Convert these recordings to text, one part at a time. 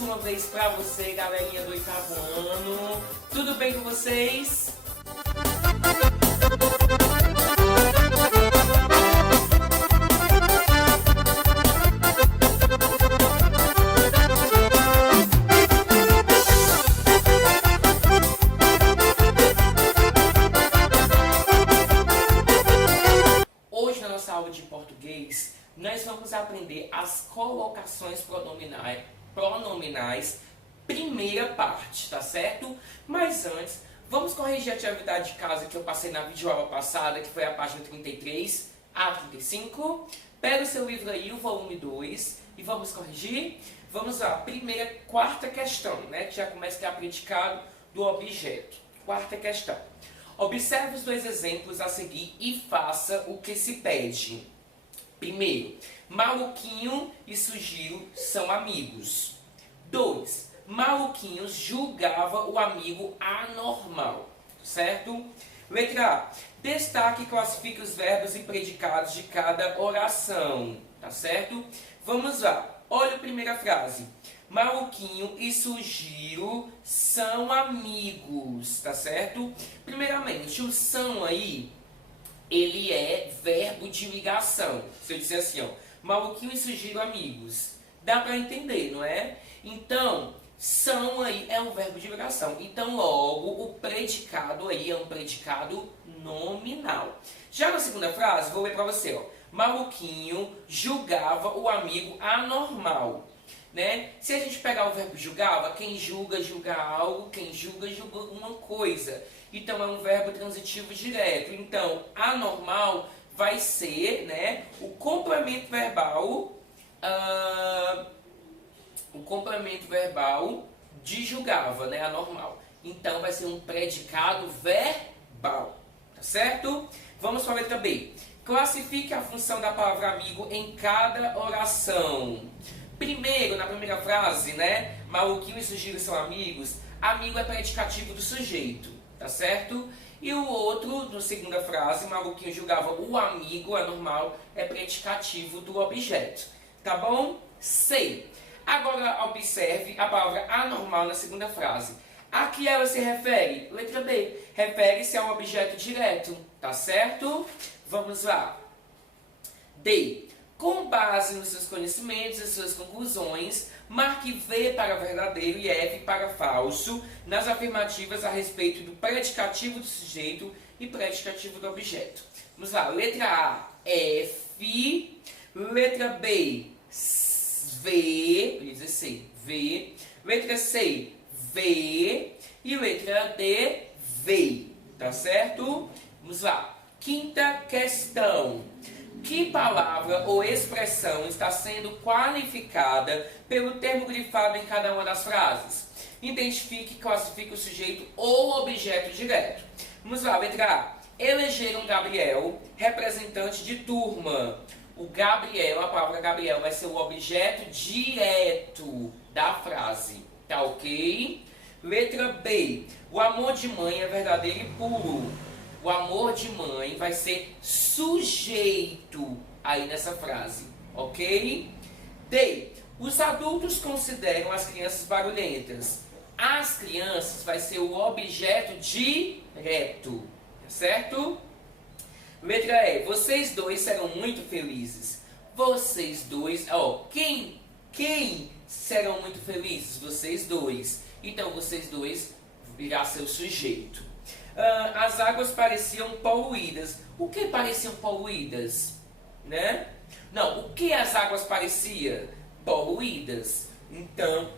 mais uma vez pra você, galerinha do 8º ano. Tudo bem com vocês? Hoje, na nossa aula de português, nós vamos aprender as colocações pronominais, primeira parte, tá certo? Mas antes, vamos corrigir a atividade de casa que eu passei na videoaula passada, que foi a página 33 a 35. Pega o seu livro aí, o volume 2, e vamos corrigir. Vamos lá, quarta questão, né? Que já começa a ter predicado do objeto. Quarta questão. Observe os dois exemplos a seguir e faça o que se pede. Primeiro, Maluquinho e Sugiro são amigos. 2. Maluquinho julgava o amigo anormal. Certo? Letra A. Destaque e classifique os verbos e predicados de cada oração. Tá certo? Vamos lá. Olha a primeira frase. Maluquinho e Sugiro são amigos, tá certo? Primeiramente, o são aí, ele é verbo de ligação. Se eu disser assim, ó, Maluquinho e Sugiro amigos, dá pra entender, não é? Então, são aí é um verbo de ligação. Então, logo, o predicado aí é um predicado nominal. Já na segunda frase, vou ler pra você, ó. Maluquinho julgava o amigo anormal. Né? Se a gente pegar o verbo julgava, quem julga, julga algo, quem julga, julga uma coisa. Então é um verbo transitivo direto. Então, anormal vai ser, né, o complemento verbal de julgava, né, anormal. Então vai ser um predicado verbal, tá certo? Vamos para a letra B. Classifique a função da palavra amigo em cada oração. Primeiro, na primeira frase, né? Maluquinho e Sugiro são amigos. Amigo é predicativo do sujeito, tá certo? E o outro, na segunda frase, Maluquinho julgava o amigo, anormal, é predicativo do objeto. Tá bom? C. Agora observe a palavra anormal na segunda frase. A que ela se refere? Letra B. Refere-se a um objeto direto, tá certo? Vamos lá. D. Com base nos seus conhecimentos e suas conclusões, marque V para verdadeiro e F para falso nas afirmativas a respeito do predicativo do sujeito e predicativo do objeto. Vamos lá. Letra A, F. Letra B, V. Eu ia dizer C, V. Letra C, V. E letra D, V. Tá certo? Vamos lá. Quinta questão. Que palavra ou expressão está sendo qualificada pelo termo grifado em cada uma das frases? Identifique e classifique o sujeito ou objeto direto. Vamos lá, letra A. Elegeram Gabriel, representante de turma. O Gabriel, a palavra Gabriel vai ser o objeto direto da frase. Tá ok? Letra B. O amor de mãe é verdadeiro e puro. O amor de mãe vai ser sujeito aí nessa frase, ok? D. Os adultos consideram as crianças barulhentas. As crianças vai ser o objeto direto, certo? Letra E. Vocês dois serão muito felizes. Vocês dois, ó, quem serão muito felizes? Vocês dois. Então, vocês dois virá ser o sujeito. As águas pareciam poluídas. O que pareciam poluídas? Né? Não, o que as águas pareciam? Poluídas. Então,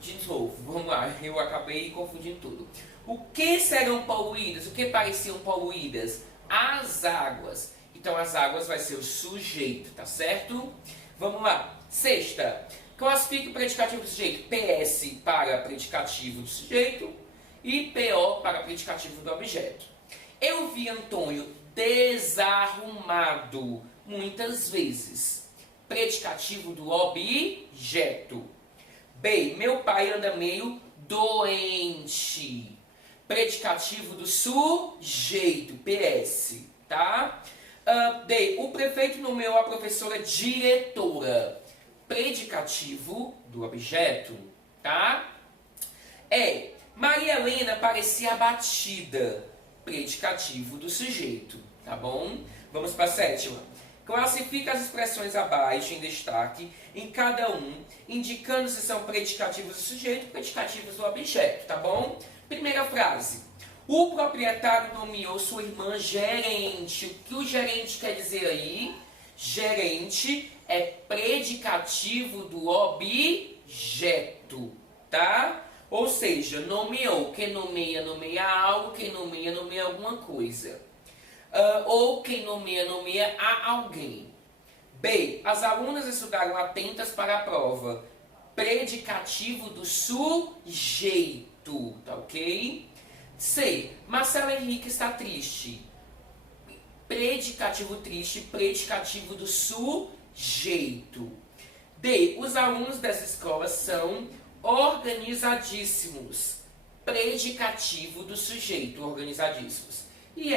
de novo, vamos lá, eu acabei confundindo tudo. O que serão poluídas? O que pareciam poluídas? As águas. Então, as águas vai ser o sujeito, tá certo? Vamos lá. Sexta. Classifique o predicativo do sujeito. PS para predicativo do sujeito e PO para predicativo do objeto. Eu vi Antônio desarrumado muitas vezes. Predicativo do objeto. B. Meu pai anda meio doente. Predicativo do sujeito. PS. Tá? D. O prefeito nomeou a professora diretora. Predicativo do objeto. tá? Maria Helena parecia abatida, predicativo do sujeito, tá bom? Vamos para a sétima. Classifica as expressões abaixo em destaque em cada um, indicando se são predicativos do sujeito, predicativos do objeto, tá bom? Primeira frase. O proprietário nomeou sua irmã gerente. O que o gerente quer dizer aí? Gerente é predicativo do objeto, tá? Ou seja, nomeou. Quem nomeia, nomeia algo. Quem nomeia, nomeia alguma coisa. Ou quem nomeia, nomeia a alguém. B. As alunas estudaram atentas para a prova. Predicativo do sujeito, tá ok? C. Marcelo Henrique está triste. Predicativo triste, predicativo do sujeito. D. Os alunos dessa escola são organizadíssimos. Predicativo do sujeito, organizadíssimos. E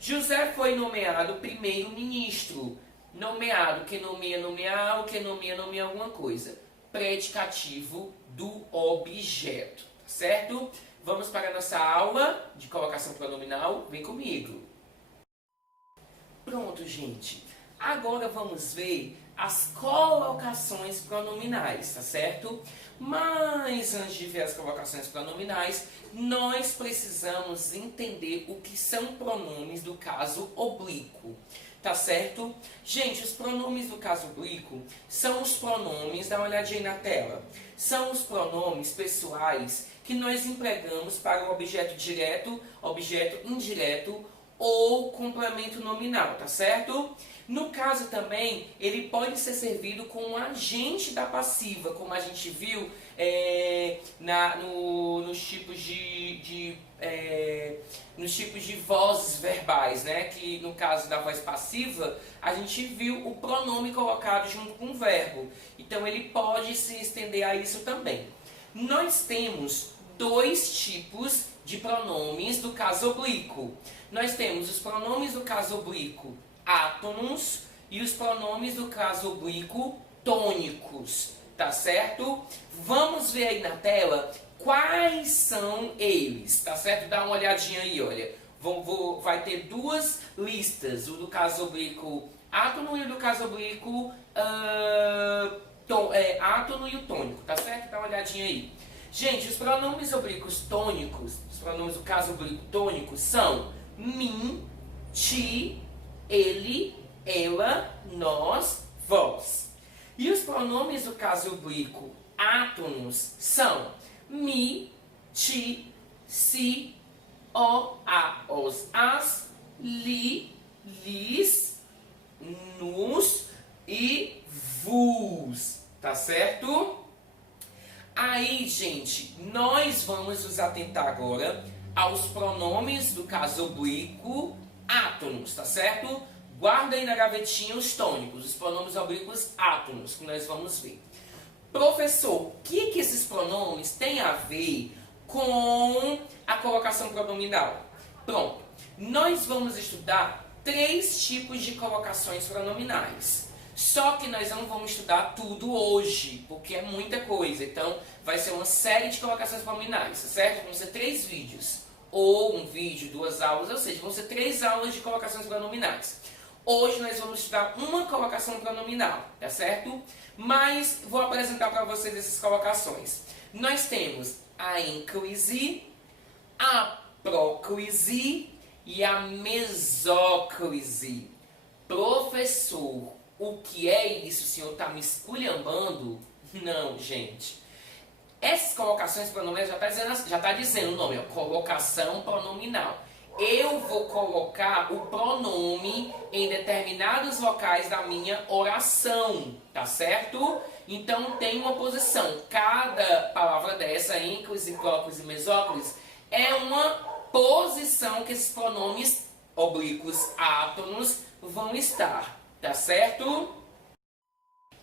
José foi nomeado primeiro-ministro. Nomeado, quem nomeia, nomeia algo, quem nomeia, nomeia alguma coisa. Predicativo do objeto, certo? Vamos para a nossa aula de colocação pronominal. Vem comigo. Pronto, gente. Agora vamos ver as colocações pronominais, tá certo? Mas antes de ver as colocações pronominais, nós precisamos entender o que são pronomes do caso oblíquo, tá certo? Gente, os pronomes do caso oblíquo são os pronomes, dá uma olhadinha aí na tela, são os pronomes pessoais que nós empregamos para o objeto direto, objeto indireto ou complemento nominal, tá certo? No caso também, ele pode ser servido com um agente da passiva, como a gente viu nos tipos de vozes verbais, né? Que no caso da voz passiva, a gente viu o pronome colocado junto com o verbo. Então ele pode se estender a isso também. Nós temos dois tipos de pronomes do caso oblíquo. Nós temos os pronomes do caso oblíquo átonos e os pronomes do caso oblíquo tônicos, tá certo? Vamos ver aí na tela quais são eles, tá certo? Dá uma olhadinha aí, olha. Vai ter duas listas, o do caso oblíquo átono e o do caso oblíquo átono e o tônico, tá certo? Dá uma olhadinha aí. Gente, os pronomes oblíquos tônicos, os pronomes do caso oblíquo tônico são mim, ti, ele, ela, nós, vós. E os pronomes do caso oblíquo átonos são mi, ti, si, o, a, os, as, li, lis, nos e vos. Tá certo? Aí, gente, nós vamos nos atentar agora aos pronomes do caso oblíquo átonos, tá certo? Guarda aí na gavetinha os tônicos, os pronomes oblíquos átonos, que nós vamos ver. Professor, o que esses pronomes têm a ver com a colocação pronominal? Pronto, nós vamos estudar 3 tipos de colocações pronominais. Só que nós não vamos estudar tudo hoje, porque é muita coisa. Então, vai ser uma série de colocações pronominais, certo? Vão ser 3 vídeos. Ou um vídeo, 2 aulas, ou seja, vão ser 3 aulas de colocações pronominais. Hoje nós vamos estudar uma colocação pronominal, tá certo? Mas vou apresentar para vocês essas colocações. Nós temos a ênclise, a próclise e a mesóclise. Professor, o que é isso? O senhor está me esculhambando? Não, gente. Essas colocações pronominais já está dizendo o nome, ó, colocação pronominal. Eu vou colocar o pronome em determinados locais da minha oração, tá certo? Então tem uma posição. Cada palavra dessa, ênclise, próclise e mesóclise, é uma posição que esses pronomes oblíquos átonos vão estar, tá certo?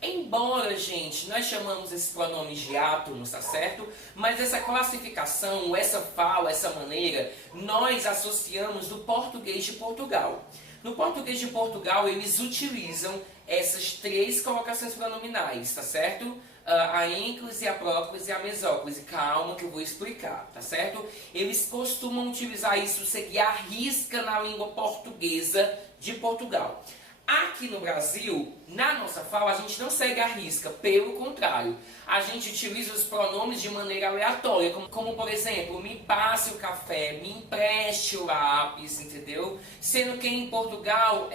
Embora, gente, nós chamamos esses pronomes de átonos, tá certo? Mas essa classificação, essa fala, essa maneira, nós associamos do português de Portugal. No português de Portugal, eles utilizam essas 3 colocações pronominais, tá certo? a ênclise, a próclise e a mesóclise. Calma que eu vou explicar, tá certo? Eles costumam utilizar isso, seguir a risca na língua portuguesa de Portugal. Aqui no Brasil, na nossa fala, a gente não segue a risca, pelo contrário. A gente utiliza os pronomes de maneira aleatória, como por exemplo, me passe o café, me empreste o lápis, entendeu? Sendo que em Portugal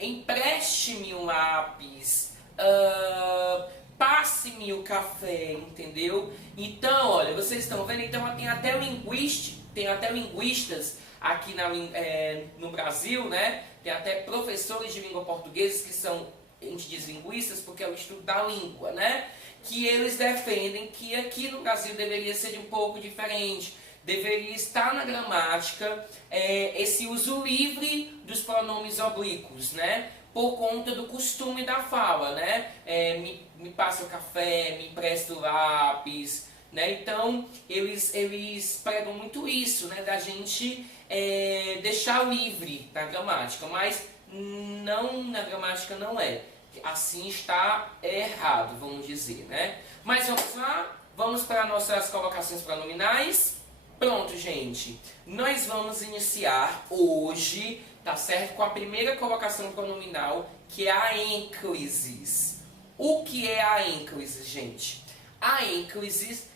empreste-me o lápis, passe-me o café, entendeu? Então, olha, vocês estão vendo, então tem até linguistas aqui no Brasil, né? Tem até professores de língua portuguesa que são, a gente diz linguistas porque é o estudo da língua, né? Que eles defendem que aqui no Brasil deveria ser um pouco diferente. Deveria estar na gramática esse uso livre dos pronomes oblíquos, né? Por conta do costume da fala, né? Me passa o café, me empresta o lápis, né? Então, eles pregam muito isso, né? Da gente deixar livre na gramática, mas não, na gramática não é. Assim está errado, vamos dizer, né? Mas vamos lá, vamos para nossas colocações pronominais. Pronto, gente. Nós vamos iniciar hoje, tá certo? Com a primeira colocação pronominal, que é a ênclise. O que é a ênclise, gente? A ênclise,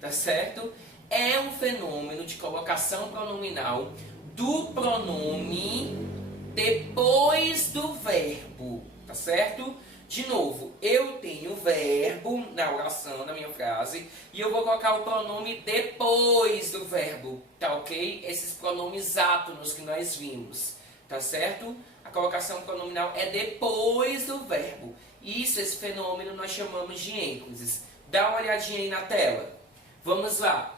tá certo? É um fenômeno de colocação pronominal do pronome depois do verbo, tá certo? De novo, eu tenho o verbo na oração, na minha frase, e eu vou colocar o pronome depois do verbo, tá ok? Esses pronomes átonos que nós vimos, tá certo? A colocação pronominal é depois do verbo. Isso, esse fenômeno nós chamamos de ênclises. Dá uma olhadinha aí na tela. Vamos lá.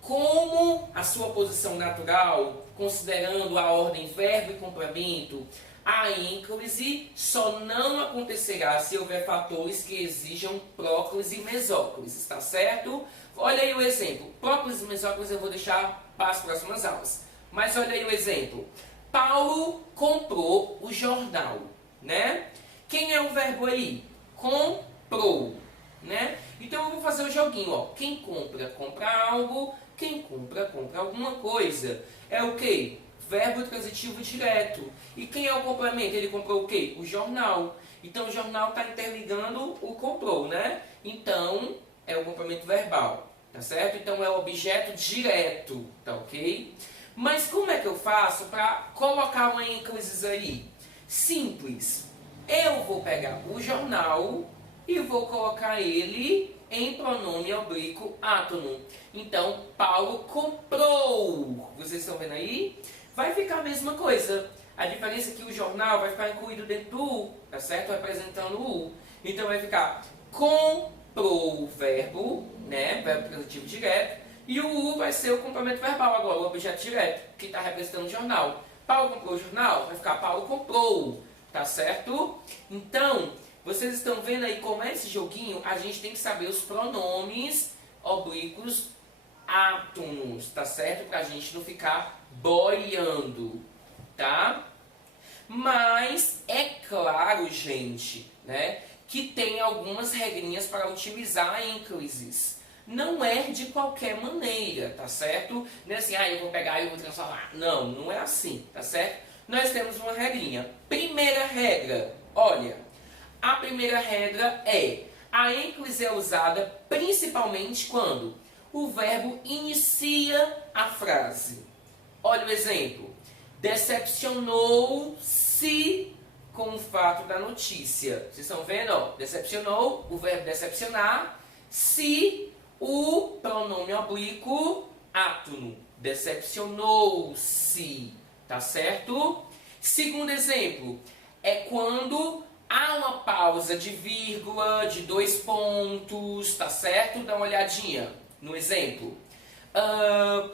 Como a sua posição natural, considerando a ordem verbo e complemento, a ênclise só não acontecerá se houver fatores que exijam próclise e mesóclise, tá certo? Olha aí o exemplo. Próclise e mesóclise eu vou deixar para as próximas aulas. Mas olha aí o exemplo. Paulo comprou o jornal, né? Quem é o verbo aí? Comprou, né? Então eu vou fazer o joguinho, ó. Quem compra, compra algo. Quem compra, compra alguma coisa. É o quê? Verbo transitivo direto. E quem é o complemento? Ele comprou o quê? O jornal. Então o jornal está interligando o comprou, né? Então é o complemento verbal, tá certo? Então é o objeto direto, tá ok? Mas como é que eu faço para colocar uma ênclise aí? Simples. Eu vou pegar o jornal e vou colocar ele em pronome oblíquo átono. Então, Paulo comprou. Vocês estão vendo aí? Vai ficar a mesma coisa. A diferença é que o jornal vai ficar incluído dentro do U, tá certo? Representando o U. Então vai ficar comprou o verbo, né? Verbo transitivo direto. E o U vai ser o complemento verbal agora, o objeto direto, que está representando o jornal. Paulo comprou o jornal? Vai ficar Paulo comprou, tá certo? Então, vocês estão vendo aí como é esse joguinho? A gente tem que saber os pronomes oblíquos átonos, tá certo? Pra gente não ficar boiando, tá? Mas é claro, gente, né, que tem algumas regrinhas para utilizar ênclises. Não é de qualquer maneira, tá certo? Não é assim, eu vou pegar e eu vou transformar. Não, não é assim, tá certo? Nós temos uma regrinha. Primeira regra, olha, a primeira regra é: a ênclise é usada principalmente quando o verbo inicia a frase. Olha o exemplo. Decepcionou-se com o fato da notícia. Vocês estão vendo? Ó, decepcionou, o verbo decepcionar, se o pronome oblíquo átono. Decepcionou-se. Tá certo? Segundo exemplo, é quando há uma pausa de vírgula, de 2 pontos, tá certo? Dá uma olhadinha no exemplo.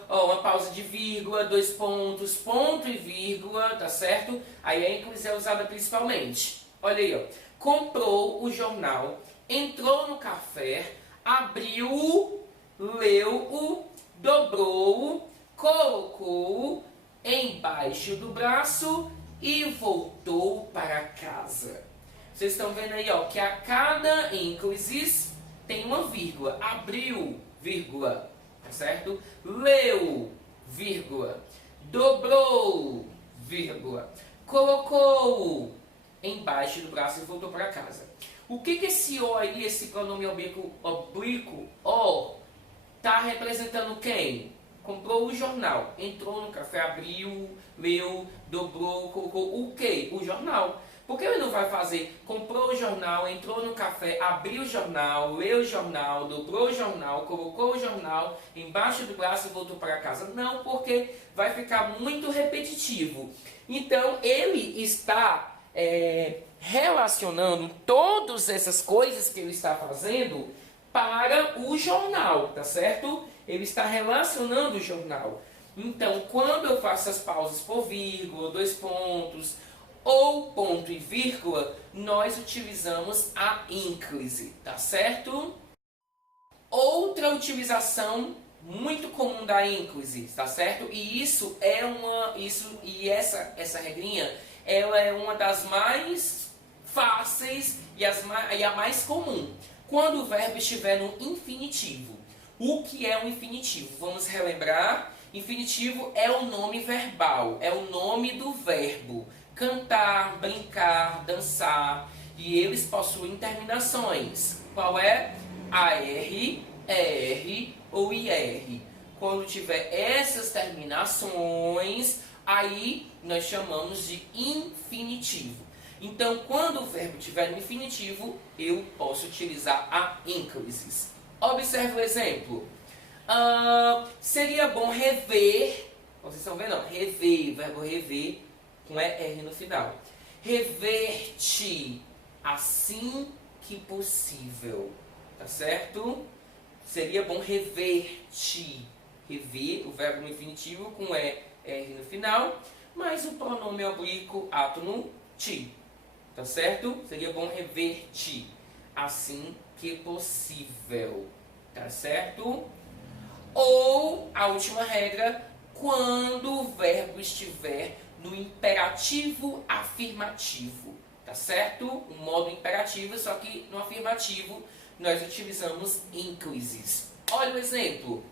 Uma pausa de vírgula, 2 pontos, ponto e vírgula, tá certo? Aí a ênclise é usada principalmente. Olha aí, ó. Comprou o jornal, entrou no café, abriu-o, leu-o, dobrou-o, colocou-o embaixo do braço e voltou para casa. Vocês estão vendo aí, ó, que a cada inclusive tem uma vírgula. Abriu, vírgula, tá certo? Leu, vírgula. Dobrou, vírgula. Colocou embaixo do braço e voltou para casa. O que esse O aí, esse pronome oblíquo, O, tá representando quem? Comprou o jornal, entrou no café, abriu, leu, dobrou, colocou o quê? O jornal. Por que ele não vai fazer? Comprou o jornal, entrou no café, abriu o jornal, leu o jornal, dobrou o jornal, colocou o jornal embaixo do braço e voltou para casa. Não, porque vai ficar muito repetitivo. Então, ele está relacionando todas essas coisas que ele está fazendo para o jornal, tá certo? Ele está relacionando o jornal. Então, quando eu faço as pausas por vírgula, 2 pontos, ou ponto e vírgula, nós utilizamos a ínclise, tá certo? Outra utilização muito comum da ínclise, tá certo? E isso é essa regrinha, ela é uma das mais fáceis e a mais comum. Quando o verbo estiver no infinitivo. O que é um infinitivo? Vamos relembrar. Infinitivo é o nome verbal, é o nome do verbo. Cantar, brincar, dançar. E eles possuem terminações. Qual é? AR, ER ou IR. Quando tiver essas terminações, aí nós chamamos de infinitivo. Então, quando o verbo estiver no infinitivo, eu posso utilizar a ínclisis. Observe o exemplo. Seria bom rever. Vocês estão vendo? Rever, o verbo rever com ER no final. Rever-te assim que possível. Tá certo? Seria bom rever-te. Rever, o verbo no infinitivo com ER no final, mas o pronome oblíquo átono ti. Tá certo? Seria bom rever-te assim que possível. Tá certo? Ou, a última regra, quando o verbo estiver no imperativo afirmativo. Tá certo? Um modo imperativo, só que no afirmativo nós utilizamos ínclises. Olha o exemplo.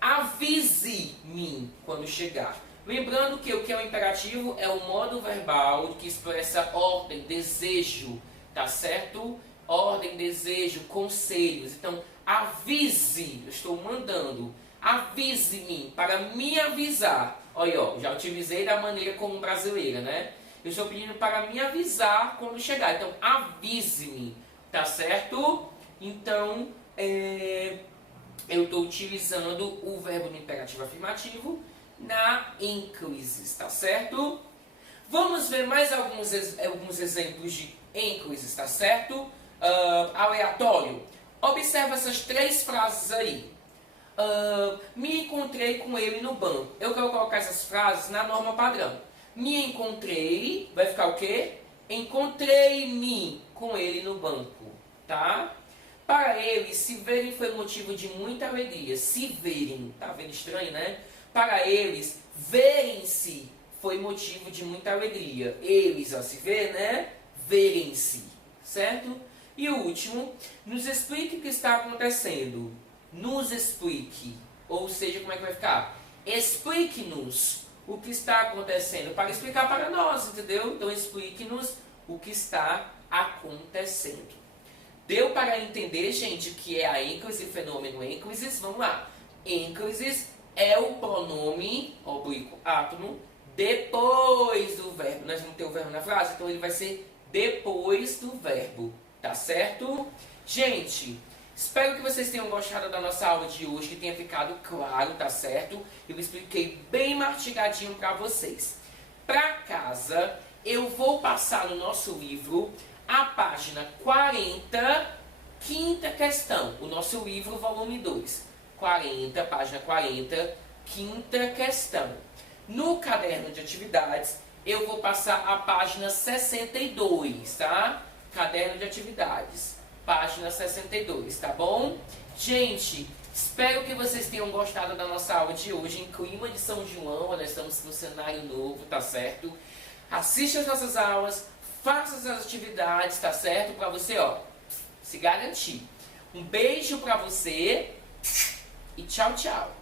Avise-me quando chegar. Lembrando que o que é o imperativo é o modo verbal que expressa ordem, desejo, tá certo? Ordem, desejo, conselhos. Então, avise, eu estou mandando. Avise-me, para me avisar. Olha, ó, já utilizei da maneira como brasileira, né? Eu estou pedindo para me avisar quando chegar. Então, avise-me, tá certo? Então, eu estou utilizando o verbo no imperativo afirmativo na ínclisis, tá certo? Vamos ver mais alguns exemplos de ínclisis, tá certo? Aleatório. Observa essas 3 frases aí. Me encontrei com ele no banco. Eu quero colocar essas frases na norma padrão. Me encontrei, vai ficar o quê? Encontrei-me com ele no banco, tá? Para eles, se verem foi motivo de muita alegria. Se verem, tá vendo estranho, né? Para eles, verem-se foi motivo de muita alegria. Eles, ó, se ver, né? Verem-se, certo? E o último, nos explique o que está acontecendo. Nos explique. Ou seja, como é que vai ficar? Explique-nos o que está acontecendo. Para explicar para nós, entendeu? Então, explique-nos o que está acontecendo. Deu para entender, gente, o que é a ínclise, fenômeno ínclisis? Vamos lá. Ínclisis é o pronome oblíquo átono depois do verbo. Nós vamos ter o verbo na frase, então ele vai ser depois do verbo. Tá certo? Gente, espero que vocês tenham gostado da nossa aula de hoje, que tenha ficado claro, tá certo? Eu expliquei bem mastigadinho para vocês. Para casa, eu vou passar no nosso livro a página 40, quinta questão. O nosso livro, volume 2. 40, página 40, quinta questão. No caderno de atividades, eu vou passar a página 62, tá? Caderno de atividades, página 62, tá bom? Gente, espero que vocês tenham gostado da nossa aula de hoje em clima de São João. Nós estamos no cenário novo, tá certo? assista as nossas aulas, faça as atividades, tá certo? Para você, ó, se garantir. Um beijo para você e tchau, tchau.